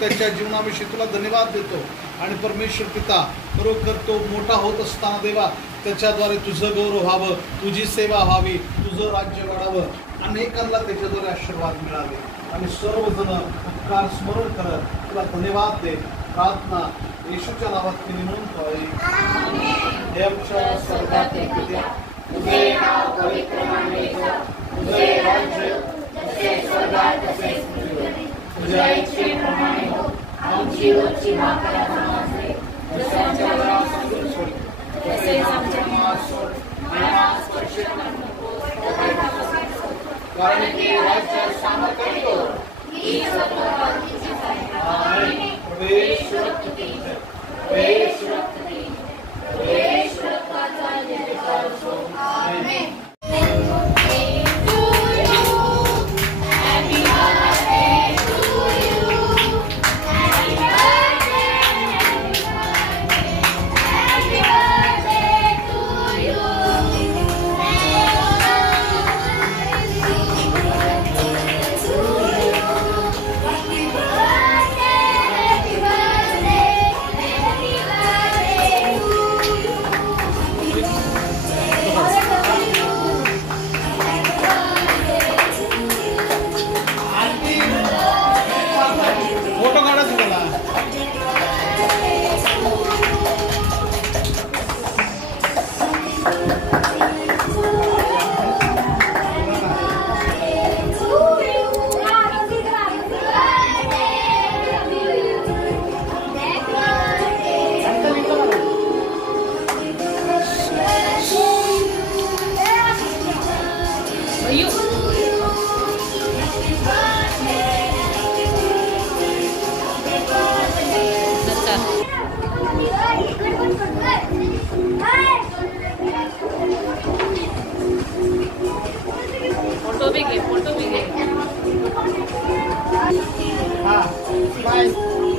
त्याच्या जीवनाविषयी तुला धन्यवाद देतो. आणि परमेश्वर पिता, खरोखर तो मोठा होत असताना देवा त्याच्याद्वारे तुझं गौरव व्हावं, तुझी सेवा व्हावी, तुझं राज्य वाढावं, अनेकांना त्याच्याद्वारे आशीर्वाद मिळावे. आणि सर्वजण उपकार स्मरण करत तुला धन्यवाद दे. प्रार्थना येशूच्या नावात केली म्हणून हे आमच्या स्वर्गातील पित्या, तुझे नाव पवित्र मानले जाओ, तुझे राज्य जसे स्वर्गात तसेच पृथ्वीवर, तुझ्या इच्छेप्रमाणे हो. आमची रोजची भाकर आम्हाला दे, जसे आमच्या गुन्ह्यांना सोड, तसेच आमच्या गुन्ह्यांना सोड, मला स्पर्श करू नको, कारण की राज्य, सामर्थ्य ही सर्व तुझीच आहे. आमेन. प्रवेश रक्तती, प्रवेश रक्तती, प्रवेश रक्ताचा जयकार असो. आमेन. फोटो भी घे. हां बाय.